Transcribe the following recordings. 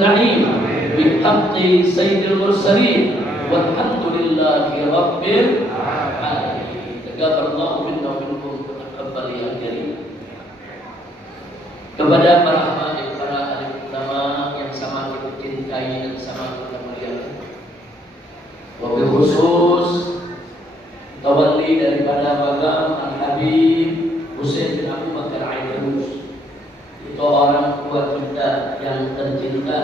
na'im bi haqqi sayyidil mursalin walhamdulillahi rabbil alamin. Taqabbalallahu minna wa minkum wa taqabbal ya karim. Kepada para habaib, para alim ulama yang sama kita cintai dan sama kita muliakan, wabil khusus tawalli daripada Bagam Al-Habib Husain bin Abu Bakar Aidarus, itu orang tua kita yang tercinta,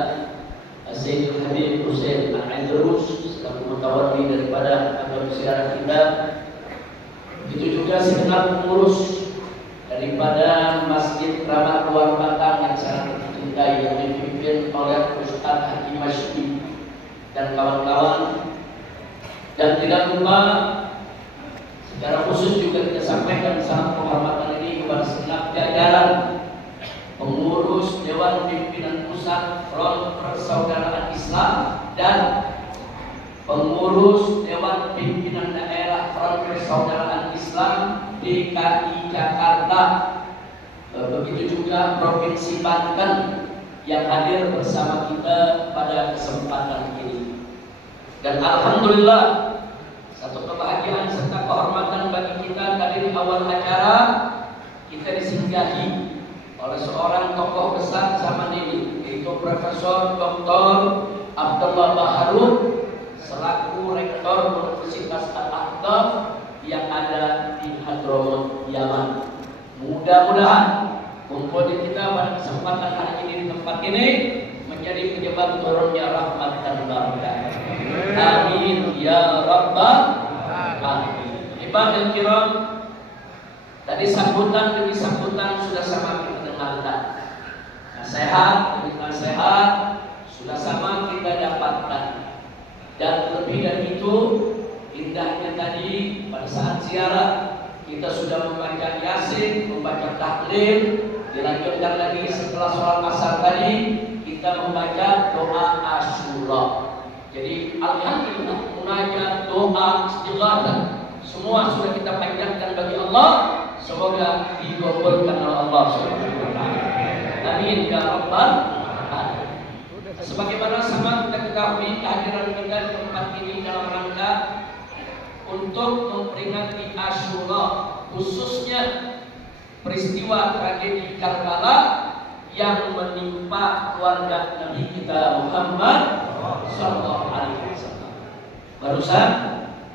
Sayyidul Habib Husain Al-Aidarus selaku mutawalli daripada agama sejarah kita. Itu juga segenap pengurus daripada Masjid Keramat Luar Batang yang sangat dicintai, yang dipimpin oleh Ustaz Hakim Masyidi dan kawan-kawan. Dan tidak lupa secara khusus juga kita sampaikan sangat penghormatan ini kepada segenap jajaran pengurus Dewan Pimpinan Pusat Front Persaudaraan Islam dan pengurus Dewan Pimpinan Daerah Front Persaudaraan Islam DKI Jakarta, begitu juga Provinsi Banten yang hadir bersama kita pada kesempatan ini. Dan alhamdulillah, satu kebahagiaan serta kehormatan bagi kita tadi di awal acara kita disinggahi oleh seorang tokoh besar zaman ini, yaitu Profesor Dr. Abdullah Baharud selaku Rektor Universitas Al-Ahqaf yang ada di Hadramaut, Yaman. Mudah-mudahan kumpul kita pada kesempatan hari ini di tempat ini menjadi penyebab turunnya rahmat dan barakah. Amin ya rabbal alamin. Ibadah kiram, tadi sambutan demi sambutan sudah sama kita dengarkan. Nasihat demi nasihat sudah sama kita dapatkan. Dan lebih dari itu, indahnya tadi pada saat ziarah kita sudah membaca Yasin, membaca tahlil, dilanjutkan lagi setelah sholat asar tadi kita membaca doa Asyura. Jadi alhamdulillah, munajat, doa, istighatsah semua sudah kita panjatkan bagi Allah. Semoga dikabulkan oleh Allah Subhanahu wa taala. Amin ya rabbal alamin. Sebagaimana sama kita ketahui, kehadiran kita di tempat ini dalam rangka untuk memperingati Asyura, khususnya peristiwa tragedi Karbala yang menimpa keluarga Nabi kita Muhammad sallallahu alaihi wasallam. Barusan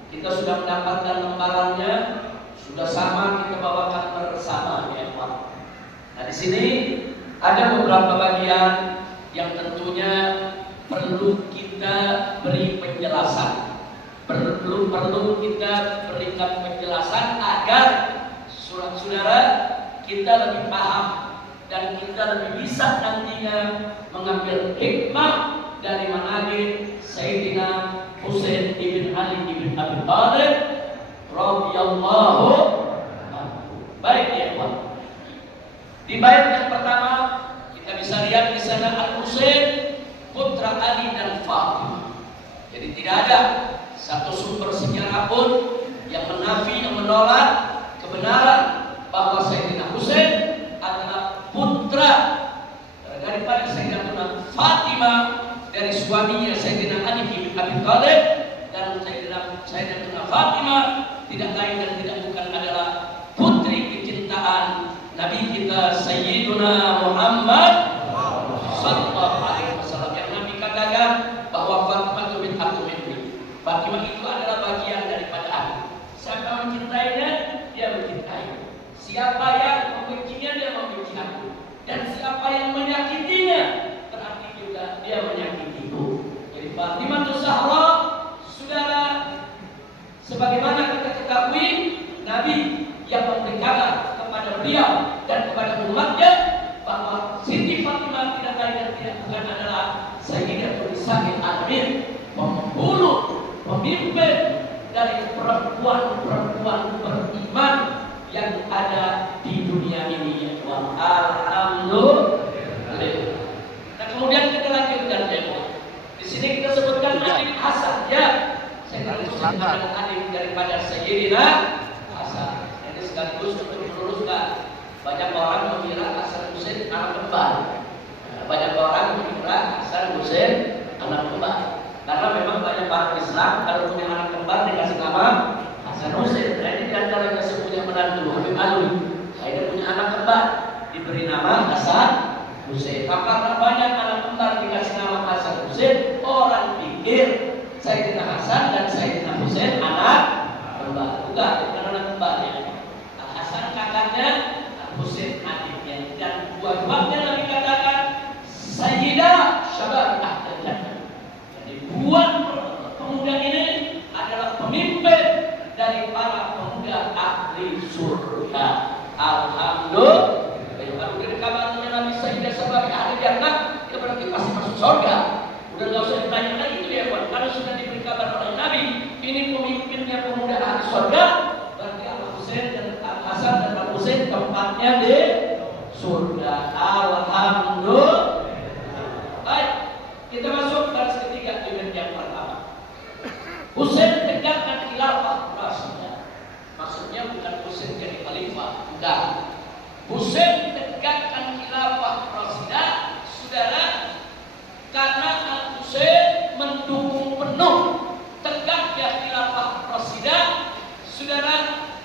kita sudah mendapatkan lembarannya, sudah sama kita bawakan bersama ya Pak. Nah di sini ada beberapa bagian yang tentunya perlu kita beri penjelasan, perlu kita berikan penjelasan agar saudara kita lebih paham dan kita lebih bisa nantinya mengambil hikmah dari manhaj Sayyidina Husain ibn Ali ibn Abi Thalib radhiyallahu anhu. Baik ya Pak. Di bait yang pertama kita bisa lihat di sana Al-Husain putra Ali dan Fatimah. Jadi tidak ada satu sumber sejarah pun yang menafi, yang menolak kebenaran bahwa Sayyidina Husain adalah putra daripada Sayyidatuna Fatimah dari suaminya Sayyidina Ali bin Abi Thalib, dan Sayyidatuna Fatimah tidak lain dan tidak bukan adalah putri kecintaan Nabi kita Sayyiduna Muhammad sallallahu alaihi wasallam, yang Nabi katakan bahwa Fatimah itu bintu minni. Fatimah itu adalah bagian daripada aku. Siapa mencintainya, dia mencintai. Siapa yang membencinya, dia membenci aku. Dan siapa yang menyakitinya, berarti juga dia menyakitiku. Jadi Fatimah Zahra, saudara, sebagaimana kita ketahui, Nabi yang memberikan kepada beliau dan kepada umatnya bahwa Siti Fatimah tidak lain dan tidak bukan adalah Sayyidatul Nisa'il Alamin, pembuluh, pemimpin dari perempuan-perempuan beriman yang ada di dunia ini. Alhamdulillah. Nah kemudian kita lanjutkan demo. Di sini kita sebutkan adik Hasan ya. Saya sebutkan adik daripada Sayyidina Hasan. Ini sekaligus untuk meluruskan. Banyak orang mengira Hasan Husain anak kembar. Banyak orang mengira Hasan sayyida syabab ahli jannah. Jadi buat pemuda ini adalah pemimpin dari para pemuda ahli surga. Alhamdulillah. Kalau diberi kabar Nabi sayyida syabab ahli jannah, itu berarti pasti masuk surga. Udah nggak usah ditanya lagi itu ya Pak. Kalau sudah diberi kabar oleh Nabi, ini pemimpinnya pemuda ahli surga, berarti Al Husain dan Al Hasan dan Al Husain tempatnya di surga. Alhamdulillah. Baik, kita masuk baris ketiga event yang pertama. Husain tegakkan khilafah Rasyidiyah. Maksudnya bukan Husain jadi khalifah, bukan. Husain tegakkan khilafah Rasyidiyah, saudara, karena Al Husain mendukung penuh tegaknya khilafah Rasyidiyah, saudara,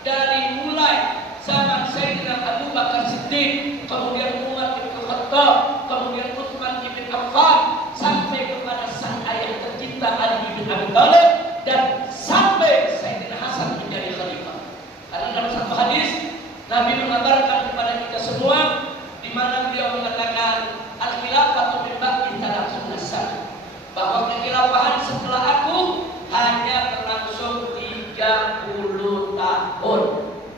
dari mulai zaman Sayyidina Abu Bakar Siddiq, kemudian Umar bin Khattab, kemudian Utsman bin Affan, sampai kepada sang ayah tercinta Ali bin Abi Thalib, dan sampai Sayyidina Hasan menjadi khalifah. Karena dalam satu hadis Nabi mengabarkan kepada kita semua, di mana beliau mengatakan al-khilafatu min ba'di 30 sana, bahwa kekhilafahan setelah aku hanya berlangsung 30 tahun.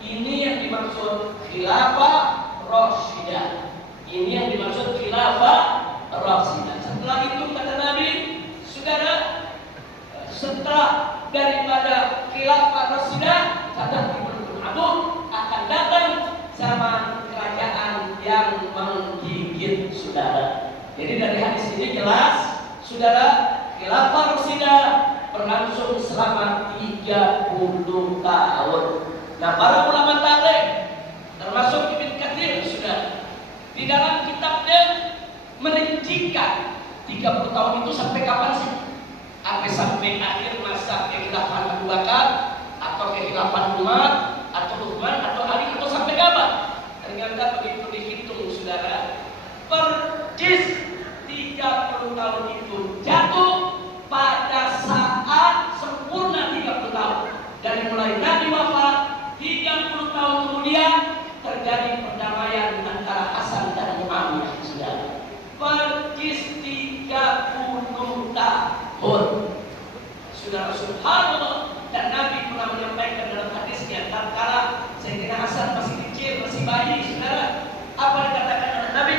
Ini yang dimaksud khilafah Rasyidiyah. Ini yang dimaksud khilafah Rasyidiyah. Setelah itu kata Nabi, saudara, setelah daripada khilafah Rasyidiyah, kata Ibnu Abu, akan datang zaman kerajaan yang menggigit, saudara. Jadi dari hadis ini jelas, saudara, khilafah Rasyidiyah berlangsung selama 30 tahun. Nah, para ulama tarikh termasuk Ibnu Katsir sudah di dalam kitabnya merincikan 30 tahun itu sampai kapan sih? Sampai akhir masa kekhilafahan Abu Bakar atau kekhilafahan Umar atau Utsman atau Ali, atau sampai kapan? Ternyata begitu dihitung, saudara, persis 30 tahun itu jatuh pada saat sempurna 30 tahun. Dari mulai Nabi wafat 30 tahun kemudian terjadi perdamaian antara Hasan dan Muawiyah, saudara. Persis 30 tahun. Saudara, subhanallah. Dan Nabi pernah menyampaikan dalam hadisnya, tatkala Sayyidina Hasan masih kecil, masih bayi, saudara, apa yang dikatakan oleh Nabi?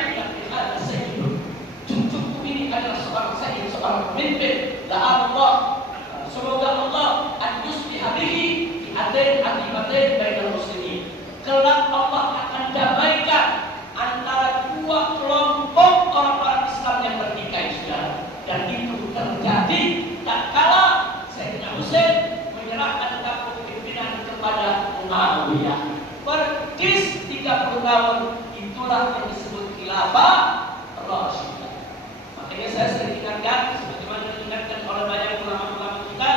Ada sayyid. Cucuku ini adalah seorang sayyid, seorang pemimpin. La Allah, semoga Allah an-yusliha bihi fi'atain atibatain bainal muslimin. Kelak Allah akan damaikan antara dua kelompok orang-orang Islam yang bertikai, saudara. Dan itu terjadi tatkala Sayyidina Husain menyerahkan tampuk pimpinan kepada Muawiyah. Persis 30 tahun, itulah yang disebut khilafah Rasyidiyah. Makanya saya sering ingatkan, sebagaimana diingatkan oleh banyak ulama-ulama kita,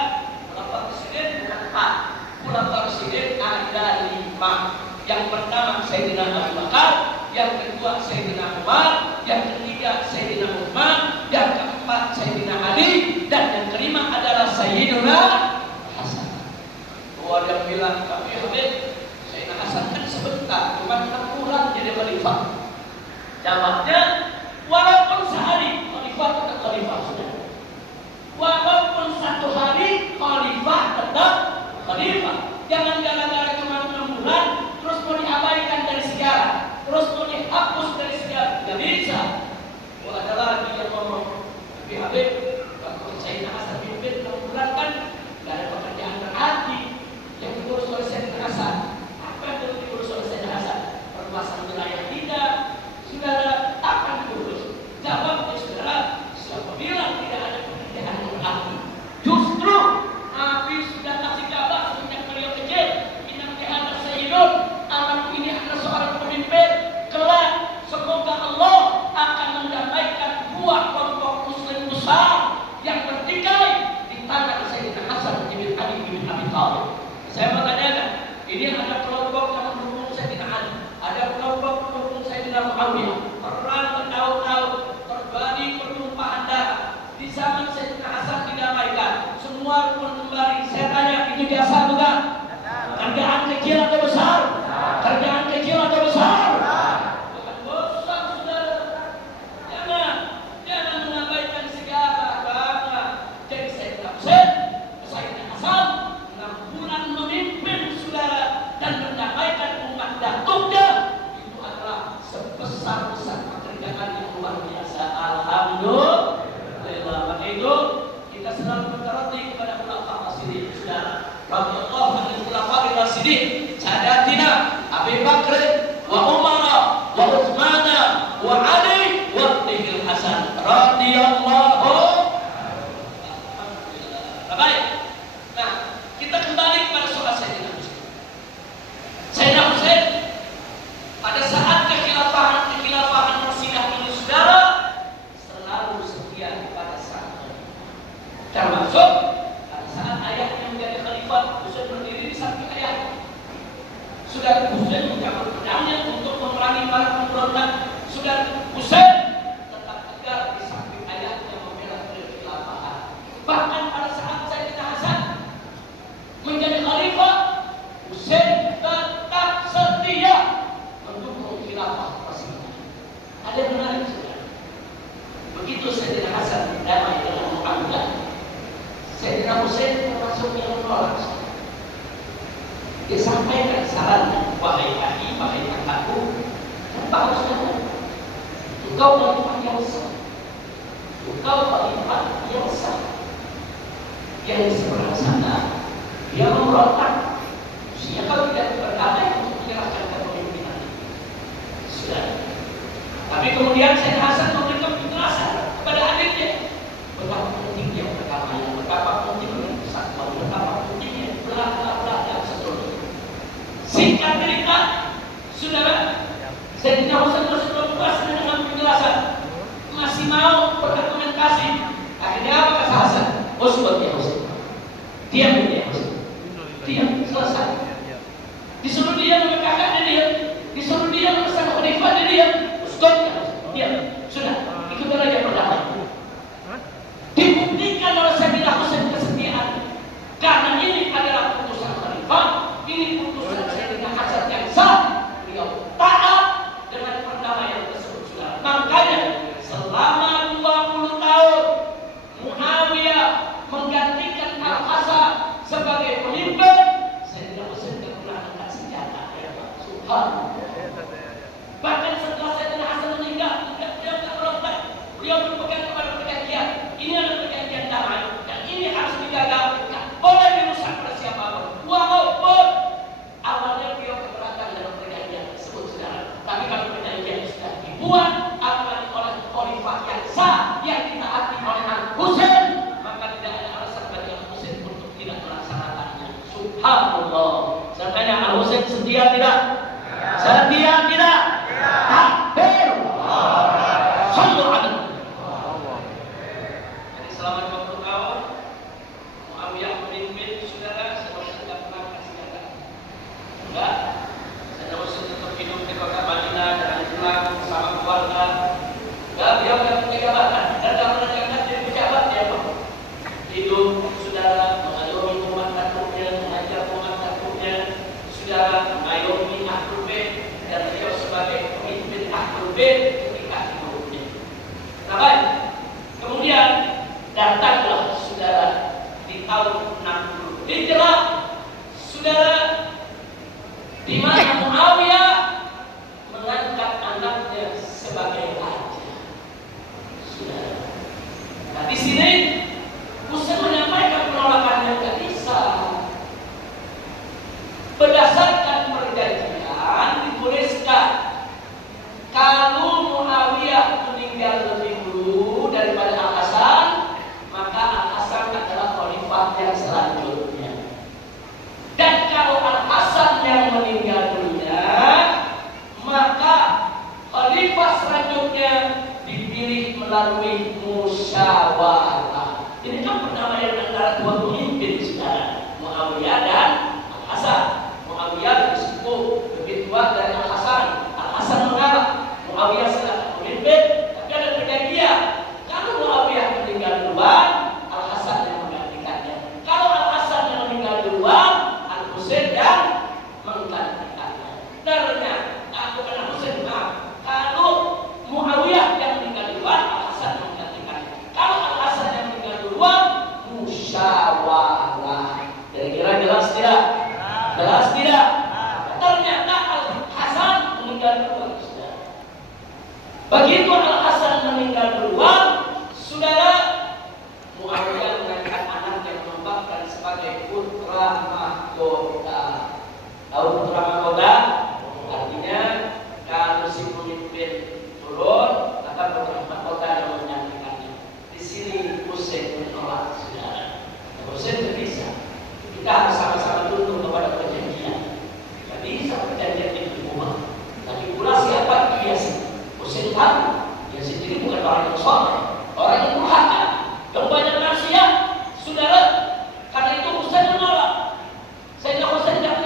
khilafah Rasyidiyah bukan 4, khilafah Rasyidiyah ada 5. Yang pertama Sayyidina Abu Bakar, yang kedua Sayyidina Umar, yang ketiga Sayyidina Utsman, yang keempat Sayyidina Ali, dan yang kelima adalah Sayyidina Hasan. Oh, ada yang bilang, tapi Habib, Sayyidina Hasan kan sebentar, cuma 6 bulan jadi khalifah. Jawabnya, walaupun sehari khalifah tetap khalifah, sudah. Walaupun 1 hari khalifah tetap khalifah. Jangan gara-gara cuma 6 bulan terus mau diabaikan dari sejarah, terus mau dihapus dari sejarah. Tidak bisa. Oh, ada lagi yang ngomong, tapi Habib, waktu Sayyidina Hasan pimpin 6 bulan kan tidak ada pekerjaan berarti yang diurus oleh Sayyidina Hasan. Apa yang diurus oleh Sayyidina Hasan? Perluasan wilayah tidak, saudara, apa yang diurus? Jawabnya, saudara, siapa bilang tidak ada pekerjaan berarti? Justru Nabi sudah kasih kabar sejak beliau kecil, inna fi hadza sayyidun, anakku ini adalah seorang pemimpin. Kelak semoga Allah akan mendamaikan buah kelompok muslim besar yang bertikai di tangan Sayyidina Hasan bin Ali bin Abi Thalib. Saya mau tanyakan, ini ada kelompok yang mendukung Sayyidina Ali, ada kelompok mendukung Sayyidina Muawiyah, perang bertahun-tahun, terjadi pertumpahan darah. Di zaman Sayyidina Hasan didamaikan, semua rukun kembali. Saya tanya, itu biasa bukan? Kerjaan kecil atau besar? Kerjaan kecil atau besar? Bukan besar, saudara. Jangan Rasidin, Sadatina, Abi Bakr, wa Umar, wa Utsman, wa Ali, wa Ibnul Hasan radhiyallahu. Baik. Nah, kita kembali kepada soal Sayyidina Husain. Sayyidina Husain pada saat kekhilafahan Rasulullah ini saudara selalu setia pada sang termasuk pada saat ayahnya menjadi khalifah, Husain berdiri di samping ayahnya. Sudah Husain mencabut pedangnya untuk memerangi para pemberontak. Sudah Husain tetap tegar di samping ayahnya membela kekhilafahan. Bahkan pada saat Sayyidina Hasan menjadi khalifah, Husain tetap setia mendukung khilafah Rasulullah. Ada yang menarik saudara. Begitu Sayyidina Hasan damai dengan Muhammad, Sayyidina Husain termasuk yang menolak. Disampaikan sarannya, wahai ahli, wahai kakakku, apa harus kamu? Engkau khalifah yang sah, engkau khalifah yang sah. Yang di sebelah sana dia memberontak. Usia kau tidak berdamai untuk menyerahkan kepemimpinan. Sudah. Tapi kemudian Sayyidina Hasan memberikan penjelasan kepada adiknya betapa pentingnya perdamaian, betapa pentingnya persatuan, betapa pentingnya belah dan seterusnya. Singkat cerita, saudara, Sayyidina Hasan masih belum puas dengan penjelasan, masih mau berargumentasi. Akhirnya apa kata Hasan? Usbut ya Husain. Diam ya Husain. Diam, selesai. Disuruh dia memegangkan dia, disuruh dia memesan khalifah dia. Usbut ya Husain. Diam. Sudah, ikuti aja perdamaian. Dibuktikan oleh Sayyidina Husain kesetiaan. Karena ini adalah putusan khalifah, ini putusan Sayyidina Hasan yang sah. Beliau taat dengan perdamaian tersebut. Sudah. Makanya selama 20 tahun Muawiyah menggantikan Al-Hasan sebagai pemimpin, Sayyidina Husain tidak pernah angkat senjata. Subhanallah. Bahkan setelah Sayyidina Hasan meninggal, beliau tidak berontak. Beliau berpegang kepada perjanjian. Ini adalah perjanjian damai dan ini harus digagal. Tak boleh dirusak oleh siapapun. Walaupun awalnya beliau keberatan dalam perjanjian tersebut, saudara. Tapi kalau perjanjian sudah dibuat, apalagi oleh khalifah yang sah, yang ditaati oleh Al-Husain, Subhanallah. Saya tanya, Al-Husain setia tidak? Setia tidak? Takbir. Sallu alaihi. Jadi selama 20 tahun Muawiyah memimpin, saudara, Sayyidina tidak pernah senjata. Enggak. Sayyidina tetap hidup di kota Madinah dengan pulang bersama keluarga. Enggak, dia tidak punya jabatan dan tidak pernah jadi pejabat dia, Pak. Hidup, saudara, mengayomi umat takutnya, mengajar umat takutnya, saudara, mengayomi Ahlul Bait dan beliau sebagai pemimpin Ahlul Bait ketika hidupnya. Nah baik, kemudian datanglah saudara di tahun 60 Hijrah, saudara, di mana Muawiyah mengangkat anaknya sebagai raja. Saudara. Nah di sini Husain menyampaikan penolakannya ke bisa. Berdasarkan perjanjian dituliskan kalau Muawiyah meninggal lebih dulu daripada Al-Hasan, maka Al-Hasan adalah khalifah yang selanjutnya. Dan kalau Al-Hasan yang meninggal dunia, maka khalifah selanjutnya dipilih melalui musyawarah. sini Husain menolak saudara. Husain berbisa. Kita harus sama-sama tunduk kepada perjanjian. Tidak bisa perjanjian itu diubah. Tapi pula siapa itu Yazid? Husain tahu Yazid ini bukan orang yang soleh, orang yang durhaka, yang banyak maksiat, saudara. Karena itu Husain menolak. Sayyidina Husain tetap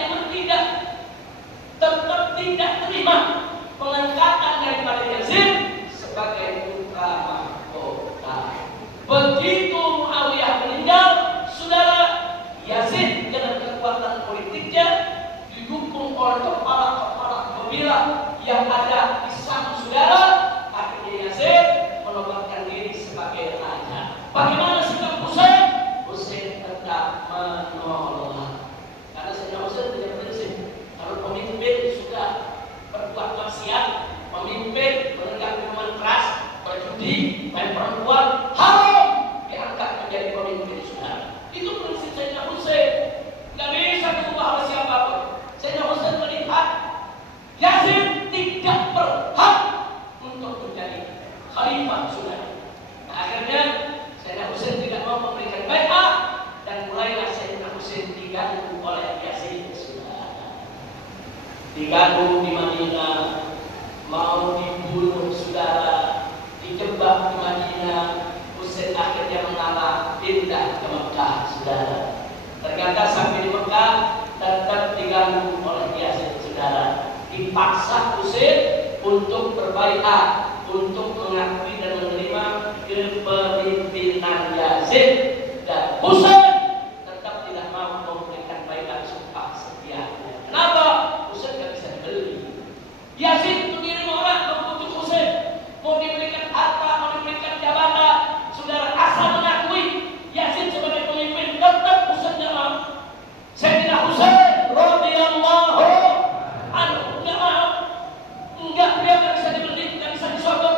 tidak terima pengangkatan daripada Yazid sebagai putra mahkota. Begitu Muawiyah meninggal, saudara, Yazid dengan kekuatan politiknya didukung oleh kepala-kepala kabilah yang ada di sana, saudara. Akhirnya Yazid menobatkan diri sebagai raja. Bagaimana sikap Husain? Husain tetap menolak. Karena Sayyidina Husain punya prinsip, kalau pemimpin sudah berbuat maksiat, pemimpin menegakkan minuman keras, berjudi, main perempuan, haram diangkat menjadi pemimpin, saudara. Itu prinsip Sayyidina Husain. Tidak bisa diubah oleh siapapun. Sayyidina Husain melihat Yazid tidak berhak untuk menjadi khalifah, saudara. Nah, akhirnya Sayyidina Husain tidak mau memberikan bai'ah dan mulailah Sayyidina Husain diganggu oleh Yazid, saudara. Diganggu di Madinah, mau dibunuh, saudara, dijebak di Madinah. Husain akhirnya mengalah, pindah ke Mekah, saudara. Ternyata sampai di Mekah tetap diganggu oleh Yazid, saudara. Dipaksa Husain untuk berbaiat, untuk mengakui dan menerima kepemimpinan Yazid, dan Husain tetap tidak mau memberikan baiat sumpah setia. Kenapa? Husain tidak bisa dibeli. Yazid mengirim orang membujuk Husain, mau diberikan harta, mau diberikan jabatan, saudara, asal mengakui Yazid sebagai pemimpin, tetap Husain tidak mau. Sayyidina Husain radhiyallahu anhu tidak mau. Enggak, dia tidak bisa dibeli, tidak bisa disogok,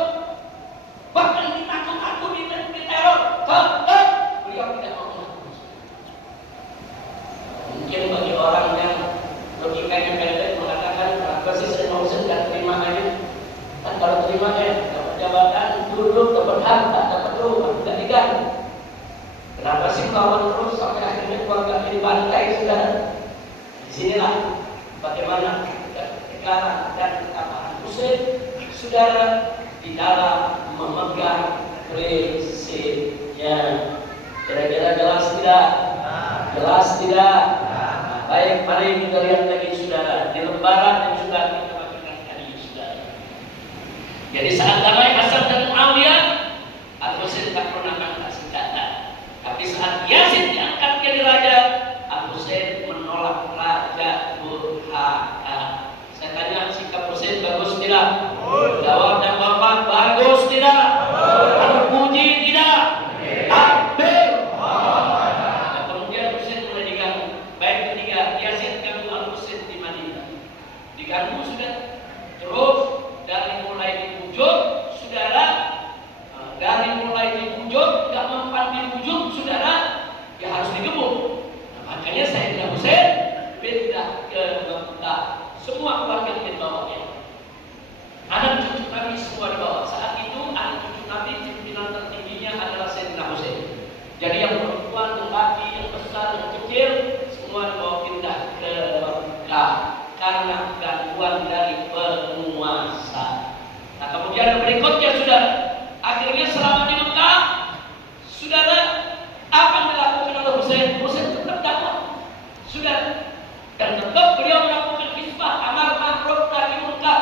bahkan ditakut-takut, diteror, tetap beliau tidak mau mengakui. Mungkin bagi orang yang logikanya pendek mengatakan, apa sih Sayyidina Husain tidak terima aja? Kan kalau terima dapat jabatan, duduk, dapat harta, dapat rumah, tidak diganti. Kenapa sih melawan terus sampai akhirnya keluarga dibantai, saudara? Disinilah bagaimana ketegaran dan ketabahan Husain, saudara, di dalam memegang prinsipnya. Kira-kira jelas tidak? Jelas tidak? Baik, mari kita lihat lagi, saudara, di lembaran yang sudah kita bacakan tadi, saudara. Jadi saat damai Hasan dan Muawiyah, Al-Husain tak pernah angkat senjata. Tapi saat Yazid diangkat jadi raja, Al-Husain menolak raja durhaka. Saya tanya, sikap Husain bagus tidak? Jawab dan bapak, bagus tidak? Puji tidak? Takbir. Kemudian Husain mulai diganggu. Baik, ketiga, Yazid ganggu Al-Husain di Madinah. Diganggu sudah. Terus dari mulai dibujuk, saudara, dari mulai dibujuk, tidak mempan dibujuk, saudara, ya harus digebuk. Nah, makanya Sayyidina Husain pindah ke Mekah. Semua keluarga dibawanya. Anak cucu Nabi semua dibawa. Saat itu anak cucu Nabi pimpinan tertingginya adalah Sayyidina Husain. Jadi yang perempuan, yang laki, yang besar, yang kecil, semua dibawa pindah ke Mekah karena gangguan dari penguasa. Nah, kemudian berikutnya, saudara, akhirnya selama di Mekah, saudara, apa yang dilakukan oleh Husain? Husain tetap dakwah, saudara, dan tetap beliau melakukan hizbah, amar ma'ruf nahi munkar,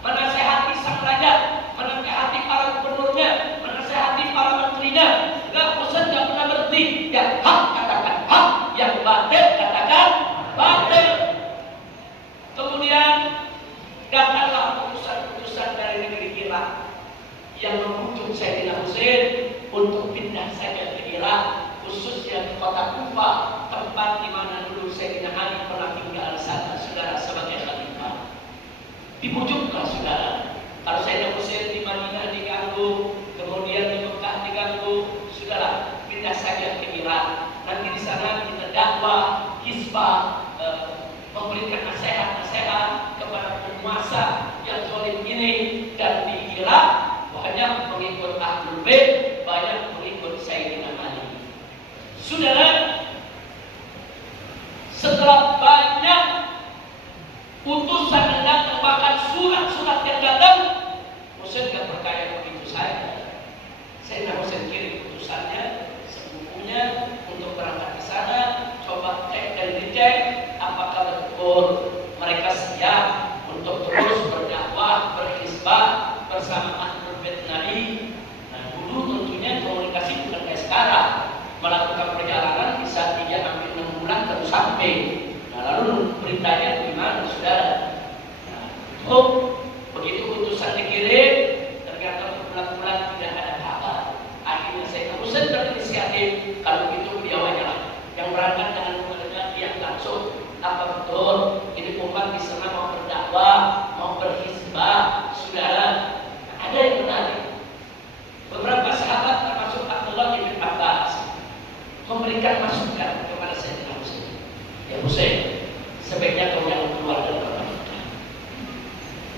menasehati sang raja, menasehati para gubernurnya, menasehati para menterinya. Enggak, Husain tidak pernah berhenti. Yang hak katakan hak, yang batil katakan batil. Kemudian datanglah putusan-putusan dari negeri Irak yang membujuk Sayyidina Husain untuk pindah saja ke Irak, khususnya di kota Kufah, tempat di mana dulu Sayyidina Ali pernah tinggal di sana, saudara, sebagai khalifah. Dibujuklah, saudara. Kalau Sayyidina Husain di Madinah diganggu, kemudian di Mekah diganggu, saudara, pindah saja ke Irak. Nanti di sana kita dakwah, hizbah, memberikan nasihat-nasihat kepada penguasa yang zalim ini. Dan di Irak banyak pengikut Ahlul Bait, banyak pengikut Husain kirim utusannya, sepupunya untuk berangkat ke sana. Coba cek dan dicek apakah betul mereka siap untuk terus berdakwah, berhizbah bersama Ahlul Bait Nabi. Nah, dulu tentunya komunikasi bukan kayak sekarang. Melakukan perjalanan bisa 3 sampai 6 bulan baru sampai. Nah, lalu beritanya gimana, saudara? Nah, begitu utusan dikirim, ternyata berbulan-bulan tidak ada kabar. Akhirnya Sayyidina Husain berinisiatif, kalau begitu beliau aja lah yang berangkat dengan keluarga dia langsung. Apa betul ini umat di sana mau berdakwah, mau berhizbah, saudara? Ada yang menarik. Beberapa sahabat termasuk Abdullah bin Abbas memberikan masukan kepada Sayyidina Husain. Ya Husain, sebaiknya kau jangan keluar dari kota Mekah.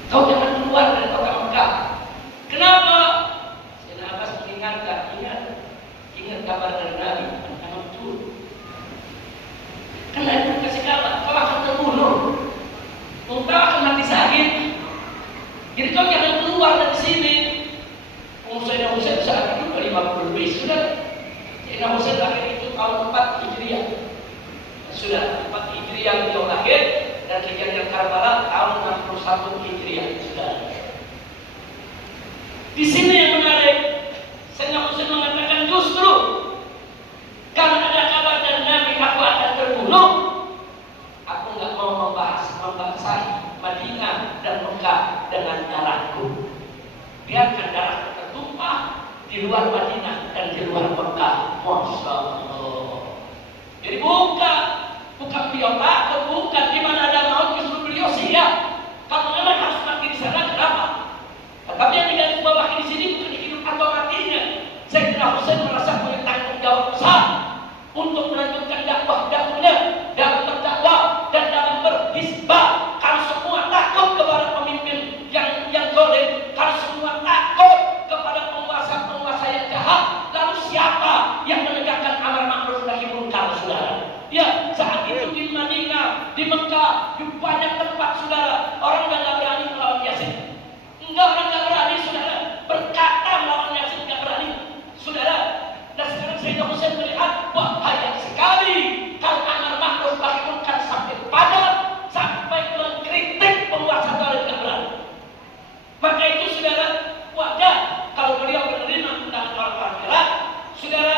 Kau jangan keluar dari kota Mekah. Kenapa? Sayyidina Abbas mengingatkan, ingat kabar dari Nabi. Memang betul. Karena itu kasih kabar, kau akan terbunuh, kau akan mati sakit. Jadi kau jangan keluar dari sini. Sayyidina Husain saat itu 50 lebih sudah. Sayyidina Husain lahir itu tahun 4 Hijriah. Sudah 4 Hijriah beliau lahir, dan kejadian Karbala tahun 61 Hijriah sudah. Di sini yang menarik, Sayyidina Husain mengatakan justru karena ada kabar dari Nabi aku akan terbunuh, aku nggak mau membasahi Madinah dan Mekah dengan darahku. Biarkan darah tertumpah di luar Madinah dan di luar Mekah. Masya Allah. Jadi bukan beliau takut, bukan di mana ada maut justru beliau siap. Kalau memang harus mati di sana, kenapa? Tetapi yang digaris bawahi di sini bukan hidup atau matinya. Sayyidina Husain merasa punya tanggung jawab besar untuk melanjutkan dakwahnya dalam berdakwah dan dalam berhizbah. Kalau semua takut kepada pemimpin yang zalim, kalau semua takut kepada penguasa yang jahat, lalu siapa yang menegakkan amar ma'ruf nahi munkar, saudara? Ya, saat itu di Madinah, di Mekah, di banyak tempat, saudara, orang nggak berani melawan Yazid. Orang nggak berani, saudara, berkata melawan Yazid nggak berani, saudara. Dan sekarang Sayyidina Husain melihat bahaya sekali kalau amar ma'ruf nahi munkar sampai padam, sampai mengkritik penguasa zalim nggak berani. Maka itu, saudara, wajar kalau beliau menerima undangan orang-orang Irak, saudara,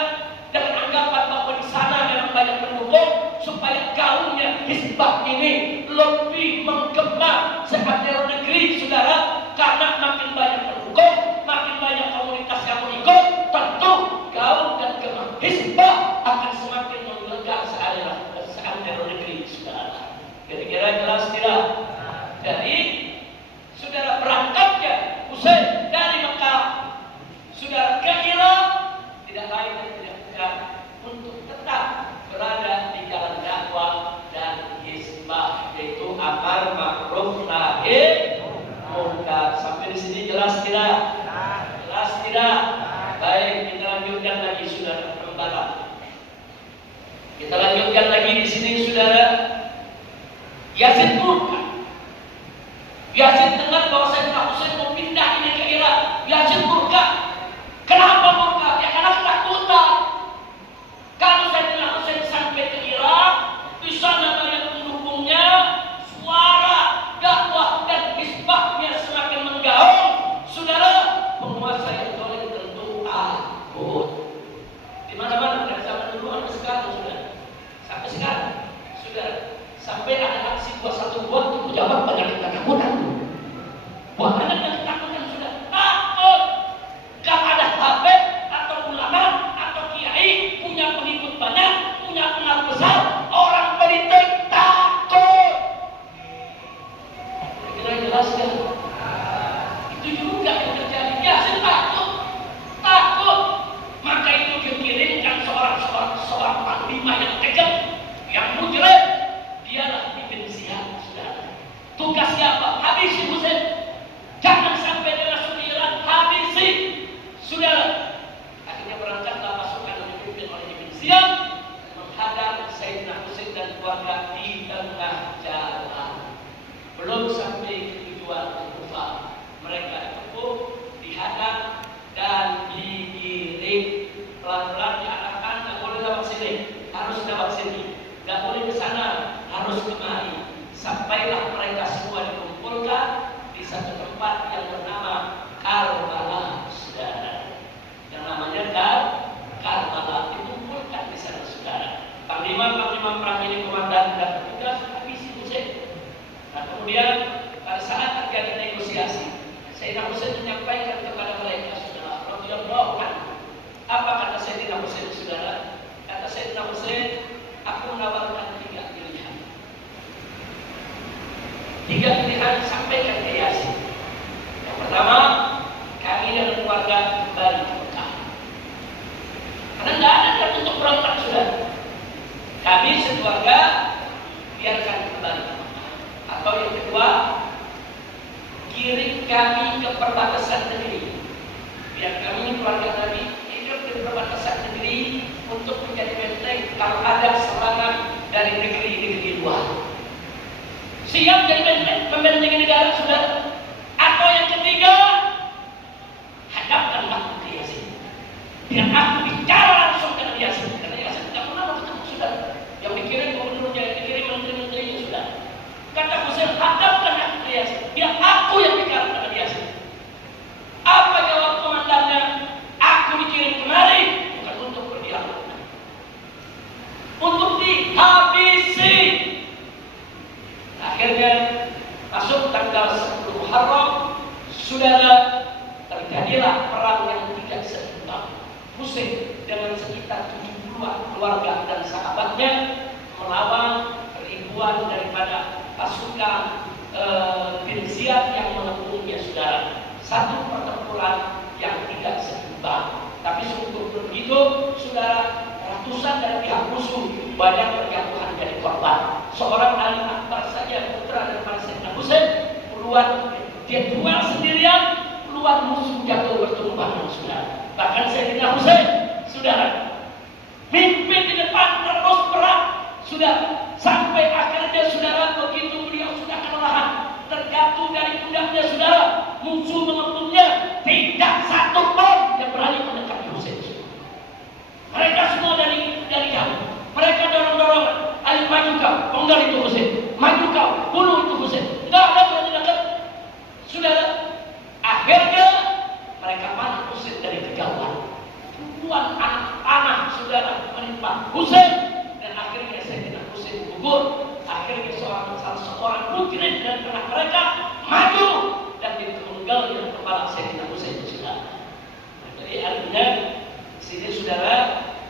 dengan anggapan bahwa di sana memang banyak pendukung supaya gaungnya hizbah ini lebih menggema seantero negeri, saudara. Karena makin banyak pendukung, makin banyak komunitas yang mengikut, tentu gaung dan gema hizbah akan semakin menggelegar seantero negeri, saudara. Kira-kira jelas tidak? Jadi, saudara, berangkatnya Husain dari Mekah, saudara, ke Irak tidak lain dan tidak bukan untuk tetap berada di jalan dakwah dan hizbah, yaitu amar ma'ruf nahi munkar. Sampai di sini jelas tidak? Jelas tidak? Baik, kita lanjutkan lagi, saudara pembala. Kita lanjutkan lagi di sini, saudara. Yazid murka. Yazid dengar bahwa Sayyidina Husain mau pindah ini ke Irak. Yazid murka. Kenapa murka? Ya karena ketakutan. Kalau Sayyidina Husain sampai ke Irak, di sana banyak pendukungnya, suara dakwah dan hizbahnya semakin menggaung, saudara, penguasa yang zalim tentu takut. Di mana-mana dari zaman dulu sampai sekarang, saudara. Sampai sekarang, saudara. Sampai ada aksi 21 buat itu pejabat banyak ketakutan. Banyak yang ketakutan, sudah takut. Kalau ada habib atau ulama atau kiai punya pengikut banyak, punya pengaruh besar, orang politik takut. Kira-kira jelas kan? Itu juga yang terjadi. Yazid takut. Maka itu dikirimkan seorang panglima yang kejam, yang mujrim. Dialah Ibn Ziyad, saudara. Tugasnya apa? Habisi Husain. Jangan sampai dia masuk di Irak, habisi, saudara. Akhirnya berangkatlah pasukan yang dipimpin oleh Ibn Ziyad menghadap Sayyidina Husain dan keluarga di tengah jalan. Belum sampai ke tujuan Kufah, mereka dihadap dan dikirim pelan-pelan diarahkan, nggak boleh lewat sini, harus lewat sini, nggak boleh ke sana, harus kemari. Sampailah mereka semua dikumpulkan di satu tempat yang bernama Karbala, saudara. Yang namanya Karbala, dikumpulkan di sana, saudara. Panglima perang ini, komandan dan petugas habis Husain. Nah, kemudian pada saat terjadi negosiasi, Sayyidina Husain menyampaikan kepada mereka, saudara, radhiyallahu anhu. Apa kata Sayyidina Husain, saudara? Kata Sayyidina Husain, aku menawarkan 3 pilihan. 3 pilihan sampaikan ke Yasin. Yang pertama, kami dan keluarga kembali ke Mekah. Karena tidak ada yang untuk berontak, saudara. Kami sekeluarga biarkan kembali ke Mekah. Atau yang kedua, kirim kami ke perbatasan negeri. Biar kami keluarga Nabi hidup di perbatasan negeri untuk menjadi benteng kalau ada serangan dari negeri-negeri luar. Siap jadi benteng, membentengi negara, sudah. Atau yang ketiga, hadapkanlah ke Yasin. Biar aku bicara langsung dengan Yasin. Karena Yasin tidak pernah bertemu, sudah. Yang dikirim gubernurnya, yang dikirim menteri-menterinya, sudah. Kata Husain, hadapkan aku ke Yasin. Biar aku yang bicara dengan Yasin. Apa jawab komandannya? Aku dikirim kemari bukan untuk berdialog, untuk dihabisi. Akhirnya masuk tanggal 10 Muharram, saudara, terjadilah perang yang tidak seimbang. Husain dengan sekitar 70-an keluarga dan sahabatnya melawan ribuan daripada pasukan bin Ziyad yang mengepungnya, saudara. Satu pertempuran yang tidak seimbang. Tapi sungguh begitu, saudara, ratusan dari pihak musuh banyak berjatuhan jadi korban. Seorang Ali Akbar saja, putra daripada Sayyidina Husain, puluhan dia duel sendirian, puluhan musuh jatuh bertumbuhan, saudara. Bahkan Sayyidina Husain, saudara, mimpi di depan terus perang, saudara, sampai akhirnya, saudara, begitu beliau sudah kelelahan, terjatuh dari pundaknya, saudara, musuh mengepungnya, tidak satu pun yang berani mendekati Husain. Mereka semua dari jauh. Mereka dorong-dorong, ayo maju kau, penggal itu Husain, maju kau, bunuh itu Husain. Tidak ada berani dekat, saudara. Akhirnya mereka panah Husain dari kejauhan. Puluhan anak panah, saudara, menimpa Husain, dan akhirnya Sayyidina Husain gugur. Akhirnya salah seorang mukmin dari tengah mereka maju dan ditunggalnya kepala Sayyidina Husain, saudara. Jadi artinya sini, saudara,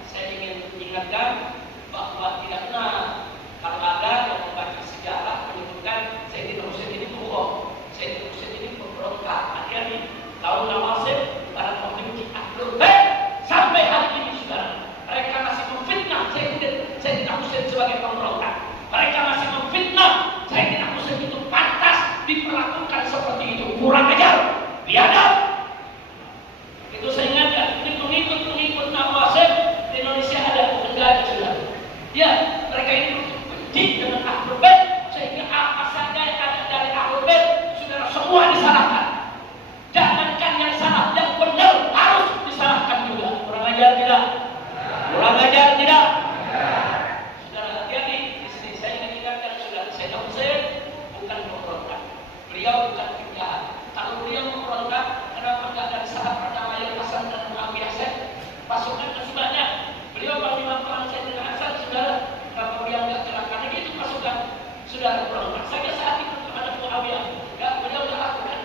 saya ingin ingatkan bahwa tidak benar kalau ada yang membaca sejarah menyebutkan Sayyidina Husain ini bohong, Sayyidina Husain ini pemberontak. Hati-hati, kaum Nawasib, para pemimpin Ahlul Bait sampai hari ini, saudara, mereka masih memfitnah Sayyidina Husain sebagai pemberontak. Mereka masih memfitnah Sayyidina Husain itu pantas diperlakukan seperti itu. Kurang ajar, biadab. Itu saya ingatkan, ini pengikut Nawasib di Indonesia ada, enggak ada, saudara. Ya, mereka ini benci dengan Ahlul Bait sehingga apa saja yang ada dari Ahlul Bait, saudara, semua disalahkan. Jangankan yang salah, yang benar harus disalahkan juga. Kurang ajar tidak? Kurang ajar tidak? Saudara, hati-hati di sini. Saya ingin ingatkan, saudara, Sayyidina Husain bukan pemberontak. Beliau bukan penjahat. Kalau beliau memberontak, kenapa enggak dari sahabat namanya Hasan dan Muawiyah saja? Pasukan masih banyak. Beliau panglima perang Sayyidina Hasan, saudara, kenapa beliau enggak gerakan gitu pasukan, saudara, berontak saja saat itu kepada Muawiyah? Enggak, beliau enggak lakukan.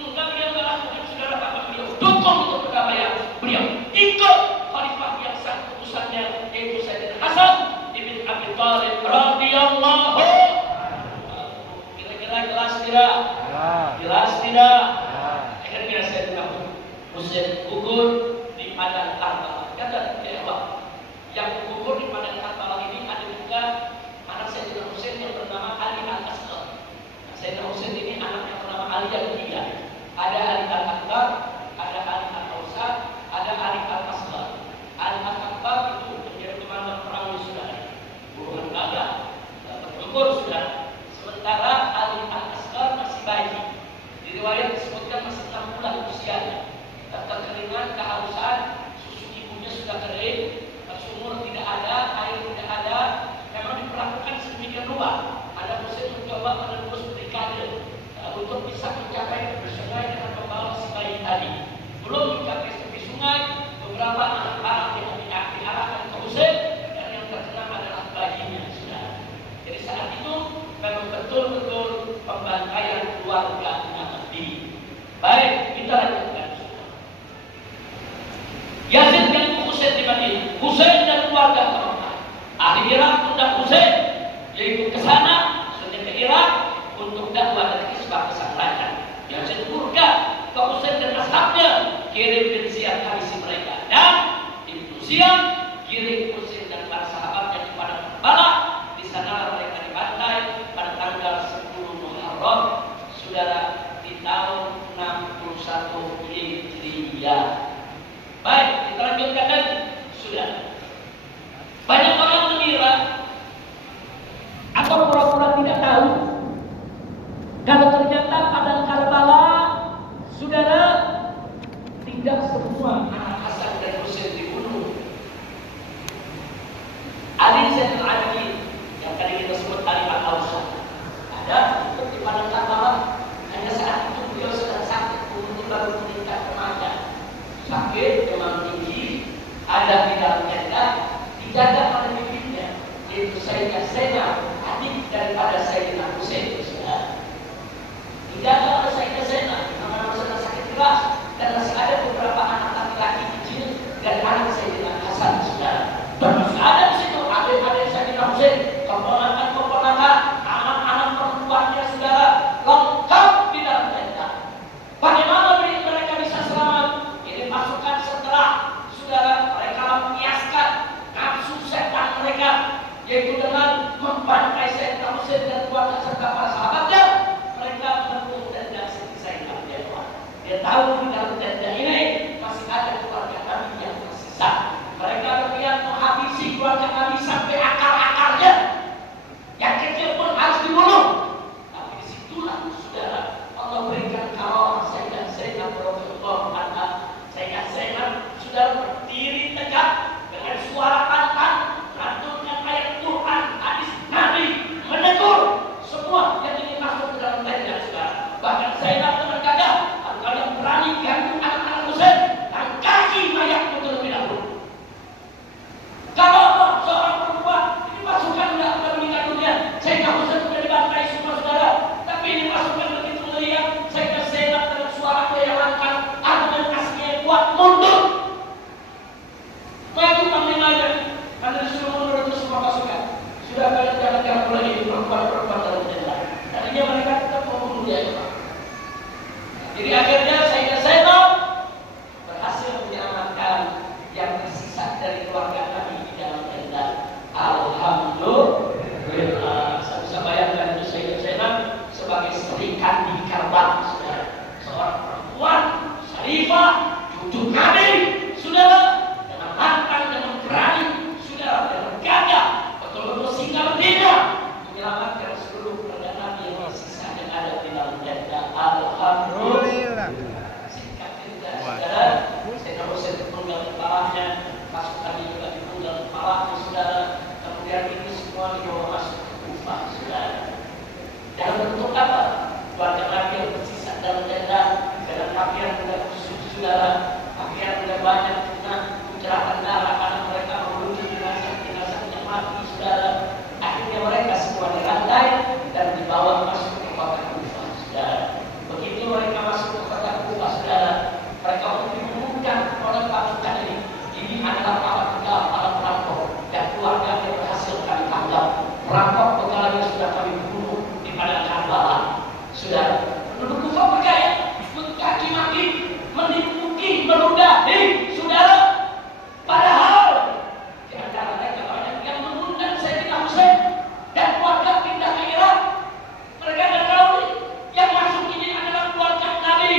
Enggak, beliau enggak lakukan, saudara. Bapak beliau dukung untuk perdamaian. Beliau ikut khalifah yang sang utusannya, yaitu Sayyidina Hasan ibn Abi Thalib radhiyallahu anhu. Kira-kira jelas tidak? Jelas tidak? Akhirnya Sayyidina Husain gugur di padang Karbala. Kata jawab, yang gugur di padang Karbala ini ada juga anak Sayyidina Husain yang bernama Ali Al-Asghar. Sayyidina Husain ini anak yang bernama Ali yang ketiga. Ada Ali Al-Akbar, ada Ali Al-Awsat, ada Ali Al-Asghar. Ali Al-Akbar itu menjadi komandan perang di saudara. Buruan gagah, bertempur, saudara. Sementara Ali Al-Asghar masih bayi. Di riwayat disebutkan masih 6 bulan usianya. Terkeringan, kehausan, susu ibu Yaitu ke sana, maksudnya ke Irak untuk dakwah dan isbah ke sang raja. Yang kedua, ke Husain dan ashabnya kirim ke Ziyad habisi mereka, dan Ibnu Ziyad kirim Husain dan para sahabatnya kepada Karbala. Di sana mereka dibantai pada tanggal 10 Muharram, saudara, di tahun 61 Hijriah. Baik, kita lanjutkan lagi. Sudah. Banyak orang mengira atau pura-pura tidak tahu kalau ternyata pada Karbala, saudara, tidak semua anak Hasan dan Husain dibunuh. Ali Zainal Abidin yang tadi kita sebut Ali Al-Awsat ada di padang Karbala. Hanya saat itu beliau sedang sakit, umurnya baru meningkat remaja, sakit demam tinggi, ada di dalam tenda, dijaga oleh bibinya, yaitu Sayyidah Zainab, adik daripada Sayyidina Husain. Dijaga oleh Sayyidah Zainab, namanya sedang sakit keras, dan masih ada beberapa anak laki-laki kecil dan anak Sayyidina Hasan, saudara. Dan masih ada di situ adik-adik Sayyidina Husain, keponakan-keponakan, anak-anak perempuannya, saudara, lengkap di dalam tenda. Bagaimana mereka bisa selamat? Ini pasukan setelah, saudara, mereka membiaskan nafsu setan mereka, yaitu dengan membantai Sayyidina Husain dan keluarga serta para sahabatnya. Mereka menemukan tenda Sayyidina Zainab. Dia tahu di dalam tenda ini masih ada keluarga Nabi yang tersisa. Mereka berniat menghabisi keluarga Nabi sampai akar-akarnya. Yang kecil pun harus dibunuh. Tapi disitulah, saudara, Allah berikan karamah Sayyidah Zainab radhiyallahu anha. Sayyidah Zainab sudah berdiri tegak dengan suara lantang, melantunkan ayat Quran, hadis Nabi, menegur semua yang ingin masuk ke dalam tenda, saudara. Bahkan Zainab dengan gagah, kalau yang berani ganggu anak-anak Husain, tangkasi mayatmu terlebih dahulu. Kalau seorang perempuan, ini pasukan sudah meninggal dunia, Sayyidina Husain sudah dibantai semua, saudara. Tapi ini pasukan begitu melihat Sayyidah Zainab dengan suara yang lantang, argumentasinya yang kuat, mundur. Maju panglimanya, karena disuruh mundur itu semua pasukan. Sudah kalian jangan ganggu lagi perempuan-perempuan dalam tenda. Tadinya mereka tetap membunuh dia. Jadi akhirnya Sayyidah Zainab berhasil menyelamatkan yang tersisa dari keluarga Nabi di dalam tenda. Alhamdulillah. Saya bisa bayangkan itu Sayyidah Zainab sebagai serikan di Karbala, saudara. Seorang perempuan syarifah, cucu Nabi, saudara, dengan lantang, dengan berani, saudara, dengan gagah, betul-betul singgah berdiri menyelamatkan seluruh keluarga Nabi yang tersisa dan ada di dalam tenda. Alhamdulillah. Singkat cerita, saudara, Sayyidina Husain dipenggal kepalanya, pasukannya juga dipenggal kepalanya, saudara. Kemudian ini semua dibawa masuk ke Kufah, saudara. Dalam bentuk apa? Keluarga Nabi yang tersisa dalam tenda dengan pakaian tidak khusus, saudara. Pakaian tidak banyak, mencurahkan darah karena mereka menuju jenazah yang mati, saudara. Akhirnya mereka semua dirantai dan dibawa masuk ke kota Kufah, saudara. Begitu mereka masuk ke kota Kufah, saudara, mereka diumumkan oleh pasukan ini. Ini adalah para perampok dan keluarga yang berhasil kami tangkap. Perampok begalanya sudah kami bunuh di padang Karbala, saudara. Penduduk Kufah bergaya, mencaci maki, menipuki, meludahi, saudara. Padahal di antara mereka banyak yang mengundang Sayyidina Husain dan keluarga pindah ke Irak. Mereka tidak tahu yang masuk ini adalah keluarga Nabi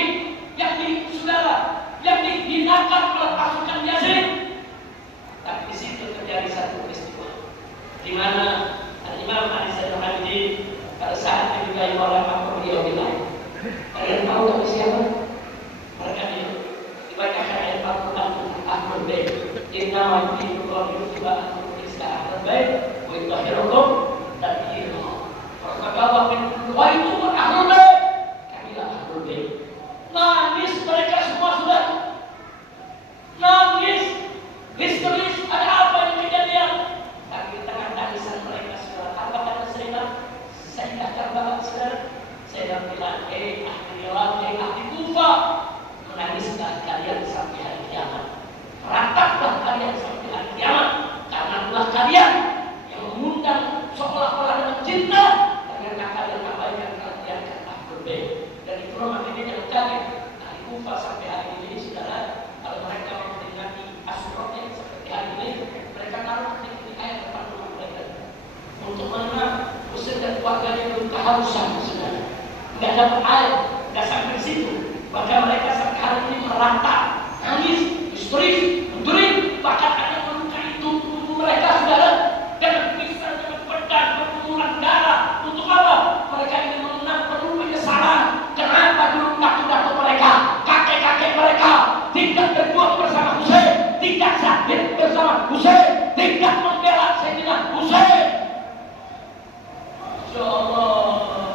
yang saudara, yang dihinakan oleh pasukan Yazid. Tapi di situ terjadi satu peristiwa di mana Imam Ali Zainal Abidin pada saat dimintai oleh beliau bilang, kalian tahu kami siapa? Mereka bilang, dibacakan ayat Al-Quran tentang Ahlul Bait. Inna wa'idin Qur'an yutuba Ahlul Ahlul Bait wa yutahhirukum tadhira. Maka wa itu Ahlul Bait. Kamilah Ahlul Bait. Nangis mereka semua, sudah nangis, histeris. Ada apa yang kejadian? Tapi di tengah tangisan mereka, saudara, apa kata Sayyidah Karbala, saudara? Saya bilang, ahli Kufah, menangislah kalian sampai hari kiamat, rataplah kalian sampai hari kiamat. kehausan sudah, nggak dapat air, nggak sampai di situ. Bahkan mereka sekarang ini merata, nangis, histeris, menjerit, bahkan ada yang melukai tubuh mereka saudara, dengan pisau, dengan pedang, berlumuran darah. Untuk apa? Mereka ingin mengenang penuh penyesalan. Kenapa dulu datuk-datuk mereka, kakek-kakek mereka tidak berjuang bersama Husain, tidak sakit bersama Husain, tidak membela Sayyidina Husain. Masya Allah,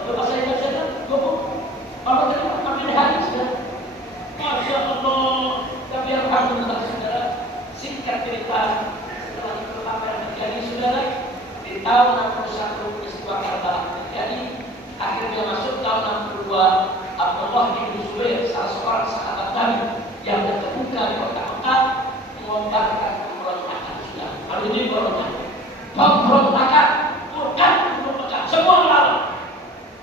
lepas saya baca gopuk, kalau tadi ambil hari sudah. Masya Allah, tapi alhamdulillah saudara, singkat cerita, setelah itu apa yang terjadi saudara, di tahun 61 peristiwa Karbala terjadi, akhirnya masuk tahun 62, Abdullah bin Zubair, salah seorang sahabat Nabi yang terbuka di kota-kota melontarkan pemberontakan sudah. Lalu ini pemberontakan, bukan pemberontakan, semua lawan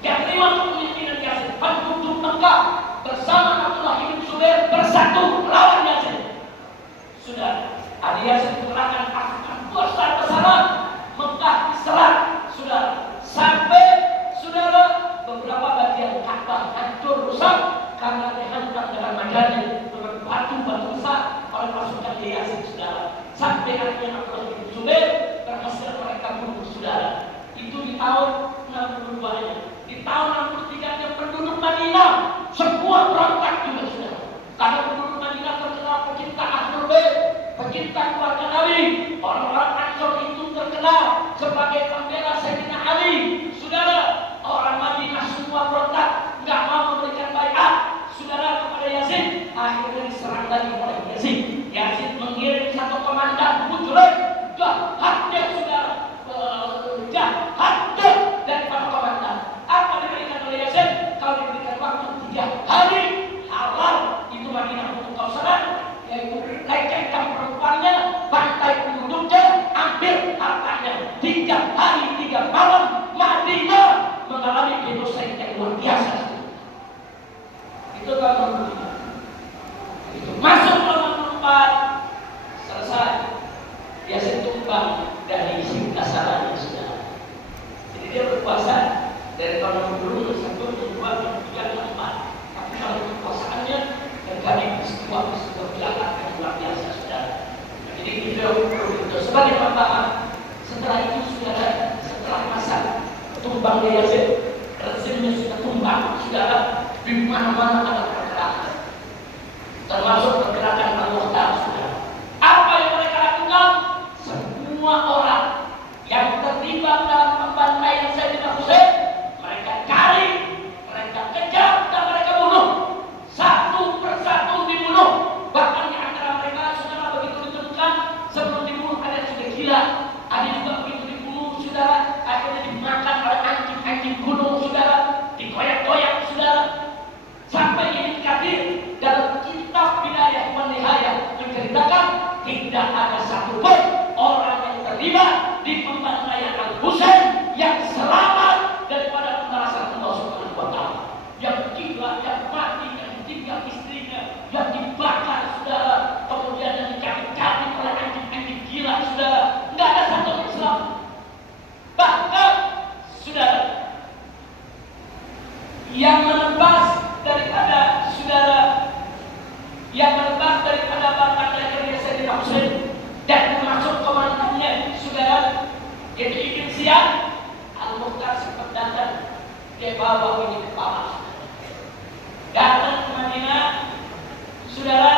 yang terima kepemimpinan Yazid, penduduk Mekah bersama Abdullah bin Zubair bersatu melawan Yazid. Sudah, ada Yazid menggerakkan pasukan besar-besaran, Mekah diserang, sudah sampai saudara beberapa bagian Ka'bah hancur rusak karena dihantam dengan majani dengan batu-batu besar oleh pasukan Yazid saudara. Sampai akhirnya Abdullah bin Zubair berhasil mereka bunuh saudara. Itu di tahun 62-nya. Di tahun 63-nya penduduk Madinah semua berontak juga saudara. Karena penduduk Madinah terkenal pecinta Ahlul Bait, pecinta keluarga Nabi. Orang-orang Ansor itu terkenal sebagai pembela Sayyidina Ali. Saudara, orang Madinah semua berontak, nggak mau memberikan baiat saudara kepada Yazid. Akhirnya diserang lagi oleh Yazid. Yazid mengirim satu komandan Mujrim, jahatnya saudara, jahatnya daripada komandan. Apa diberikan oleh Yazid? Kalau diberikan waktu 3 hari halal itu Madinah untuk kau serang, yaitu lecehkan perempuannya, bantai penduduknya, ambil hartanya. 3 hari 3 malam Madinah mengalami genocide yang luar biasa. Itu tahun 63. Itu masuk tahun 64, selesai. Yazid tumbang dari singkasarannya sudah. Jadi dia berkuasa dari tahun 60 sampai 62, 63, 64. Tapi kalau kekuasaannya terjadi peristiwa-peristiwa belakang yang luar biasa sudah. Jadi itu sebagai tambahan. Setelah itu saudara, setelah masa tumbangnya Yazid, rezimnya sudah tumbang saudara, di mana-mana ada pergerakan, termasuk pergerakan Al-Muhtar saudara. Apa yang mereka lakukan? Semua orang yang terlibat dalam pembantaian Sayyidina Husain mereka cari, mereka kejar dan mereka bunuh. Satu persatu dibunuh. Bahkan di antara mereka saudara begitu ditemukan sebelum dibunuh ada yang sudah gila, ada juga begitu dibunuh saudara akhirnya dimakan oleh anjing-anjing gunung saudara, dikoyak-koyak saudara. Sampai ini dikatir dalam kitab Bidayah wa Nihayah menceritakan tidak ada satupun orang yang terlibat di pembantaian Al-Husain yang selamat daripada pembalasan Allah Subhanahu wa Ta'ala. Yang gila, yang mati, yang ditinggal istrinya, yang dibakar saudara, kemudian yang dicabik-cabik oleh anjing-anjing gila saudara. Nggak ada satu yang selamat. Bahkan saudara yang menebas daripada saudara, yang menebas daripada batang lehernya Sayyidina Husain dan masuk komandannya saudara, yaitu Ibn Ziyad, Al-Muhtar sempat datang, dia bawa ini kepala, datang ke Madinah saudara,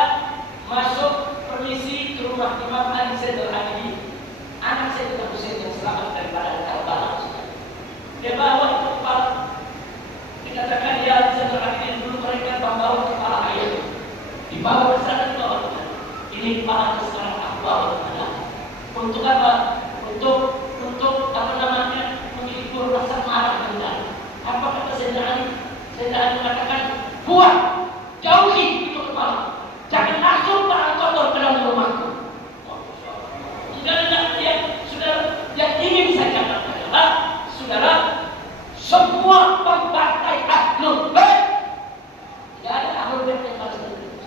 masuk permisi ke rumah Imam Ali Zainal Abidin, anak Sayyidina Husain yang selamat daripada Karbala. Dia bawa itu kepala. Dikatakan ya Zainal Abidin, dulu mereka membawa kepala ayah, dibawa ke sana, dibawa ke sana. Ini kepala sekarang aku bawa ke sana. Untuk apa? Untuk apa namanya? Menghibur rasa marah Anda. Apa kata Sayyidina Ali? Sayyidina Ali mengatakan, buang, jauhi itu kepala. Jangan masuk barang kotor ke dalam rumahku. Enggak yang saudara, yang ingin saya katakan adalah saudara, semua pembantai Ahlul Bait, tidak ada Ahlul Bait yang harus terlibat.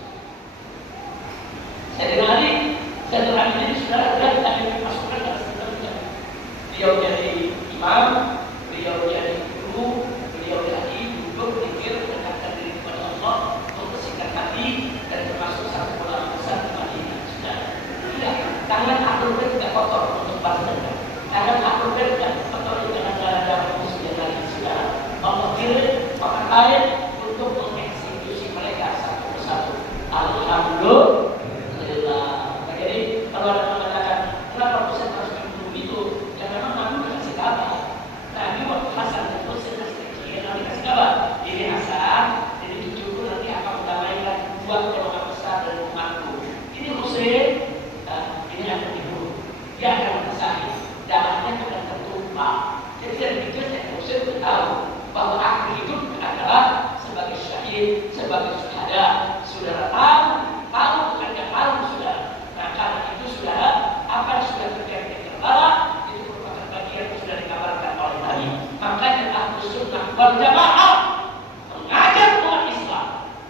Sayyidina Ali ini saudara tidak dimasukkan dalam sebuah. Beliau jadi imam, beliau jadi guru, kotor untuk balas dendam. Karena aku berikan kotor dengan darah musuhnya lagi saudara. Allah kirim maka air untuk mengeksekusi mereka satu persatu. Alhamdulillah. Jadi kalau ada yang mengatakan kenapa Husain harus dibunuh itu, ya memang Nabi kasih kabar. Nabi waktu Hasan dan Husain masih kecil, Nabi kasih kabar. Ini Hasan, ini cucuku nanti akan mendamaikan dua golongan besar dari umatku. Ini Husain, ini akan dibunuh. Dia akan mengasihi, darahnya akan tertumpah. Jadi dari pikirnya Husain tahu bahwa akhir hidup adalah sebagai syahid, sebagai syuhada. Saudara tahu bukan yang tahu saudara. Nah karena itu saudara, apa yang sudah terjadi di Karbala itu merupakan bagian yang sudah dikabarkan oleh Nabi. Makanya Ahlus Sunnah wal Jamaah mengajak umat Islam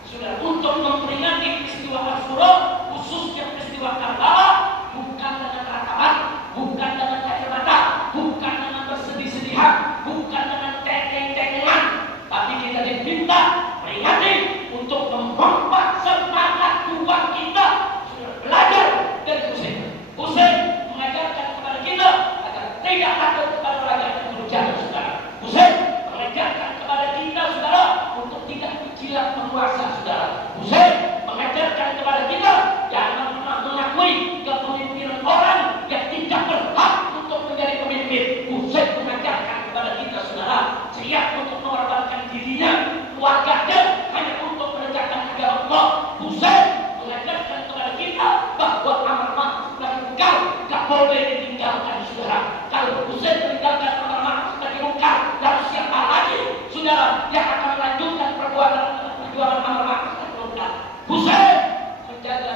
sudah untuk memperingati peristiwa Asyura, khususnya peristiwa Karbala, bukan dengan rakaman, bukan dengan kacamata, bukan dengan bersedih-sedihan, bukan dengan cengeng-cengengan, tapi kita diminta peringati untuk memompak semangat tubuh kita sudah belajar dari Husain. Husain mengajarkan kepada kita agar tidak takut kepada raja yang berjaya saudara. Husain mengajarkan kepada kita saudara untuk tidak menjilat penguasa saudara. Husain mengajarkan kepada kita jangan pernah mengakui kepemimpinan orang yang tidak berhak untuk menjadi pemimpin. Husain mengajarkan kepada kita saudara siap untuk mengorbankan dirinya, keluarganya hanya untuk menegakkan agama Allah. Husain mengajarkan kepada kita bahwa amar ma'ruf nahi munkar tak boleh ditinggalkan saudara. Kalau Husain meninggalkan amar ma'ruf nahi munkar, lalu siapa lagi saudara yang akan melanjutkan perjuangan amar ma'ruf nahi munkar? Husain menjaga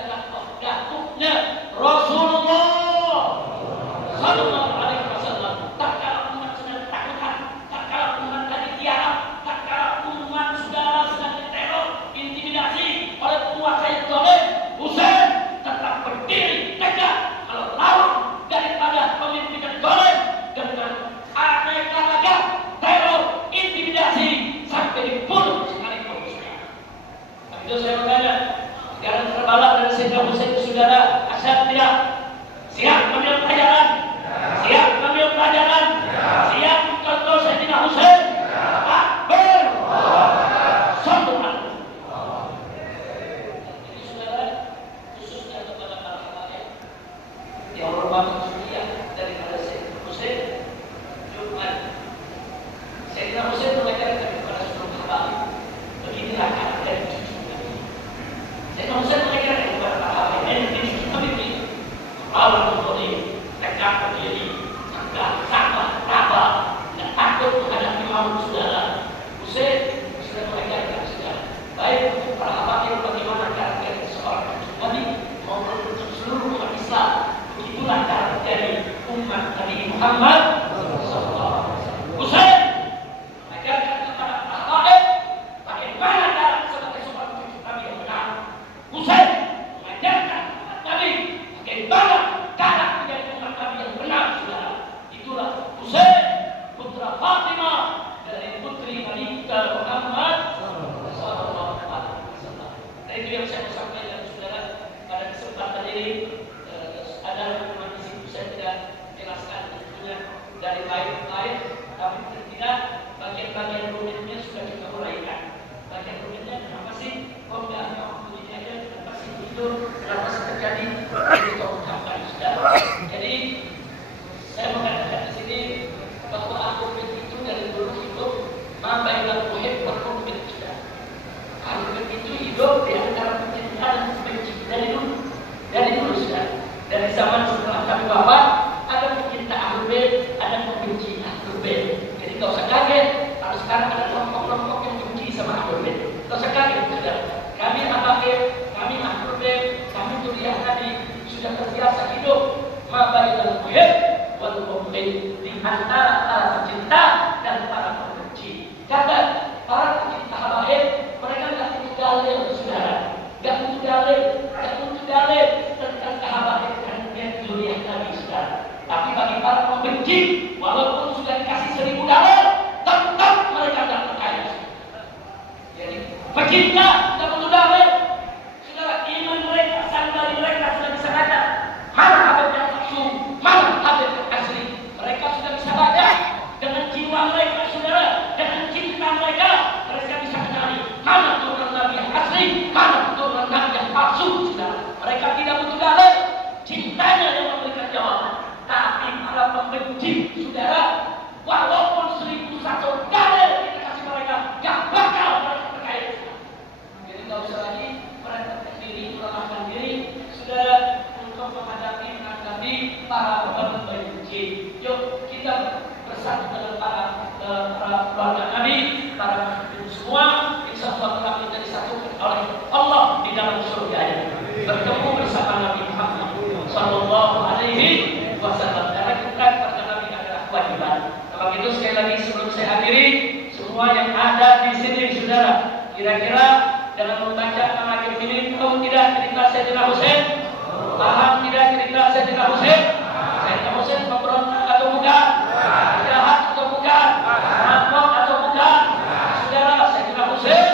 dakwahnya Rasulullah Sallallahu Alaihi Wasallam. Tak kala umat sedang ketakutan, tak kala umat lagi tiarap, tak kala umat saudara sedang diteror, intimidasi oleh penguasa yang zalim, Husain tetap berdiri tegak melawan daripada pemimpinan zalim dengan aneka ragam teror, intimidasi sampai dibunuh sekalipun saudara. Itu saya bertanya, sekarang Karbala dan Sayyidina Husain saudara, asyad tidak? Siap mengambil pelajaran? Siap mengambil pelajaran? Siap contoh Sayyidina Husain? Akbar! Sallallahu. Jadi saudara, khususnya kepada para habaib yang merupakan suriah daripada Sayyidina Husain, Jumat Sayyidina Husain mengajarkan kepada seluruh habaib, beginilah karakter cucu Nabi. Sayyidina Husain mengajarkan kepada para habaib, ini cucu Nabi ini Allah boleh tegak berdiri, tegak, sabar, tabah, tidak takut menghadapi maut saudara. Husain sudah mengajarkan saudara, baik untuk para habaib bagaimana karakter seorang cucu Nabi maupun untuk seluruh umat Islam. Begitulah cara dari umat Nabi Muhammad SAW. Husain mengajarkan kepada para habaib bagaimana cara sebagai seorang cucu Nabi yang benar. Husain mengajarkan kepada Nabi bagaimana cara menjadi umat Nabi yang benar saudara. Itulah Husain putra Fatimah dari putri Nabi Muhammad sallallahu alaihi wasallam. Dan itu yang saya sampaikan saudara pada kesempatan ini. Ada hukuman di situ saya tidak jelaskan tentunya dari baik-baik, tapi tidak bagian-bagian rumitnya sudah kita uraikan. Bagian rumitnya kenapa sih kok nggak begini aja, kenapa sih itu, kenapa sih terjadi itu terungkapkan saudara. Jadi saya mengatakan di sini bahwa aku itu dari dulu hidup mabailah muhib berkumpul saudara. Aku itu hidup di antara pencintaan dan benci dari dulu saudara. Dari zaman setelah kami wafat ada pecinta Ahlul Bait, ada pembenci Ahlul Bait. Jadi tak usah kaget kalau sekarang ada kelompok-kelompok yang benci sama Ahlul Bait. Tak usah kaget saudara. Kami Ahlul, kami Ahlul Bait, kami Dzurriyyah Nabi sudah terbiasa hidup mabainal muhib wal mubghid, di antara para pecinta dan para pembenci. Kata para pecinta habaib, mereka tidak butuh dalil saudara, tidak butuh dalil tentang kehabaiban dan Dzurriyyah Nabi saudara. Tapi bagi para pembenci, walaupun sudah dikasih 1000 dalil, tetap mereka tidak percaya. Jadi pecinta tidak butuh dalil saudara. Iman mereka, sandal mereka sudah bisa kata mana Habib yang maksum, mana para pembenci. Yuk kita bersatu dengan para keluarga Nabi, para muslimin semua. Insya Allah telah kita disatukan oleh Allah di dalam surga-Nya, bertemu bersama Nabi Muhammad Sallallahu Alaihi Wasallam. Karena kita kepada Nabi adalah kewajiban. Kalau itu sekali lagi sebelum saya akhiri, semua yang ada di sini saudara, kira-kira dalam membaca manaqib ini tahu tidak cerita Sayyidina Husain? Paham tidak cerita Sayyidina Husain? Sayyidina Husain pemberontak atau bukan? Jahat atau bukan? Mabuk atau bukan? Saudara, Sayyidina Husain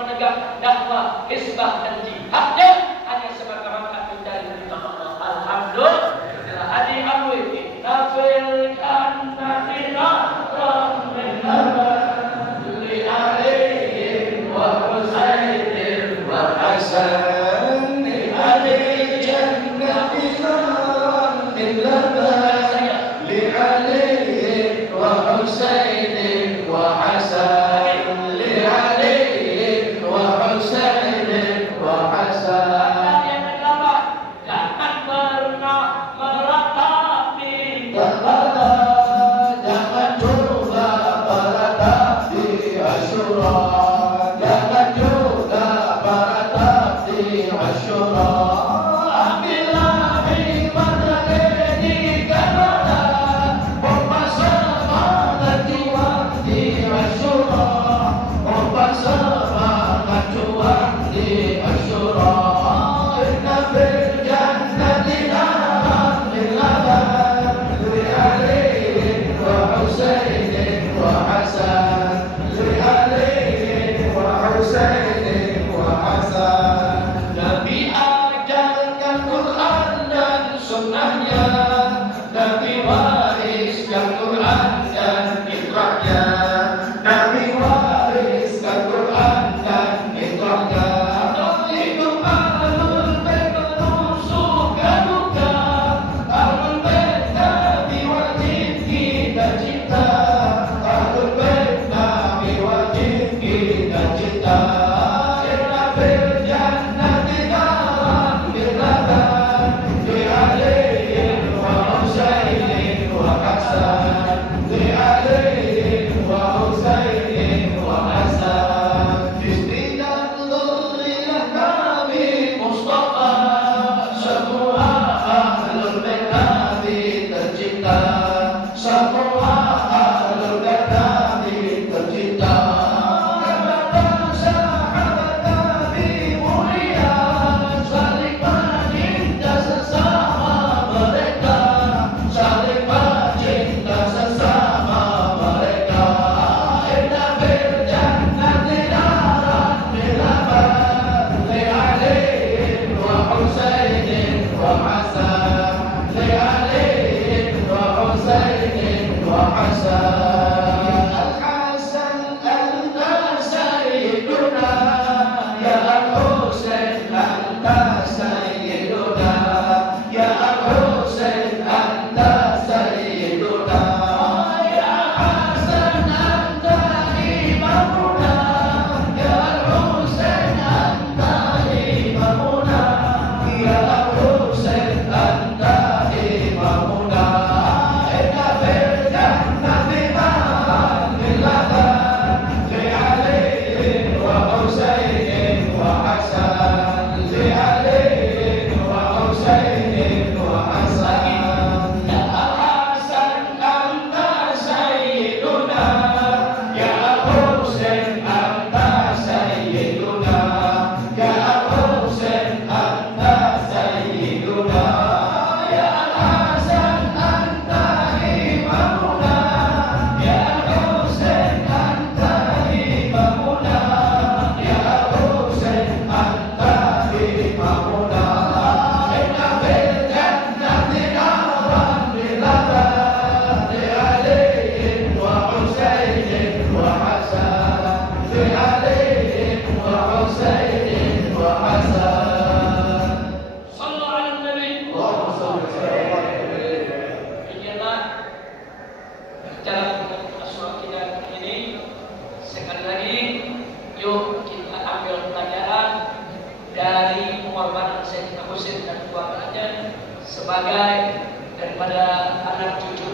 menegakkan dakwah, hisbah dan jihadnya hanya sebagai rangka mencari ridha Allah. Alhamdulillah. Hadi alwi nafil jannati min li alaihim wa husainin wa hasan li ahli jannati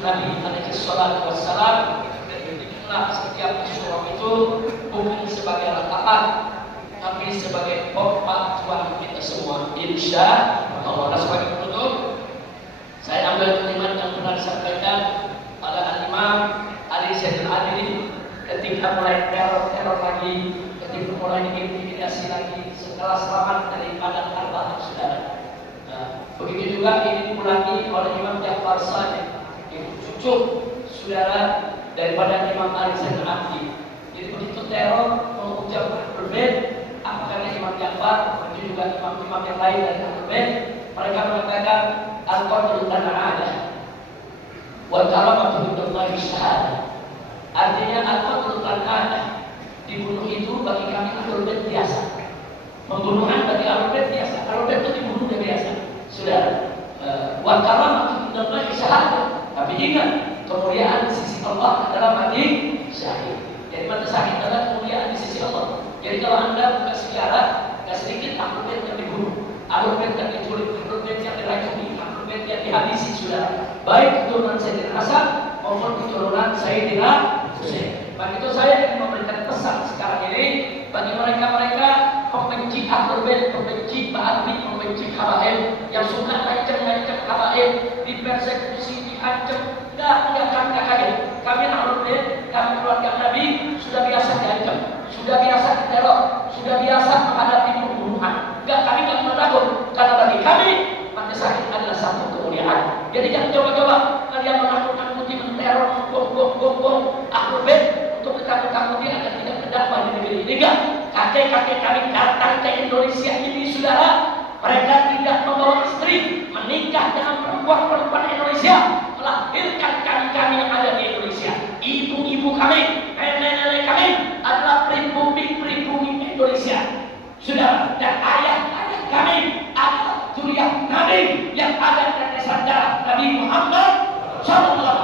Nabi alaihi salatu wassalam. Itulah setiap surah itu bukan sebagai rakaat, tapi sebagai pemajuan kita semua. Insya Allah. Sebagai penutup, saya ambil kalimat yang pernah disampaikan oleh Al-Imam Ali Zainal Abidin ketika mulai teror lagi, ketika mulai diintimidasi lagi setelah selamat daripada Karbala, saudara. Nah, begitu juga ini diulangi oleh Imam Ja'far Shadiq, itu cucu saudara daripada Imam Ali Zainal Abidin. Jadi begitu teror mengucapkan berbeda, apakah Imam Ja'far, begitu juga imam-imam yang lain dari Ahlul Bait, mereka mengatakan al-qatlu tan'ada wa karamatu billahi syahadah. Artinya al-qatlu tan'ada, dibunuh itu bagi kami Ahlul Bait biasa. Pembunuhan bagi Ahlul Bait biasa. Ahlul Bait itu dibunuh biasa. Sudah. Wa karamatu billahi syahadah. Tapi ingat, kemuliaan di sisi Allah adalah mati syahid. Jadi mati syahid adalah kemuliaan di sisi Allah. Jadi kalau Anda buka sejarah, tidak sedikit Ahlul Bait yang dibunuh, Ahlul Bait yang diculik, Ahlul Bait yang diracuni, Ahlul Bait yang dihabisi, sudah. Baik keturunan Sayyidina Hasan maupun keturunan Sayyidina Husain. Maka itu saya ingin memberikan pesan sekarang ini bagi mereka-mereka pembenci Ahlul Bait, pembenci Ba'abi, pembenci Habaib, yang suka ngancam-ngancam Habaib, dipersekusi, diancam. Enggak kaget. Kami Ahlul Bait, kami keluarga Nabi sudah biasa diancam, sudah biasa diteror, sudah biasa menghadapi pembunuhan. Kami tidak takut, karena bagi kami mati syahid adalah satu kemuliaan. Jadi jangan coba-coba kalian menakut-nakuti, menteror, gong Ahlul Bait untuk ditakut-takuti agar tidak berdakwah di negeri ini. Kakek-kakek kami datang ke Indonesia ini, saudara, mereka tidak membawa istri, menikah dengan perempuan-perempuan Indonesia, melahirkan kami-kami yang ada di Indonesia. Ibu-ibu kami, nenek-nenek kami adalah pribumi Indonesia, saudara. Dan ayah-ayah kami adalah zuriat Nabi yang ada dari darah Nabi Muhammad SAW.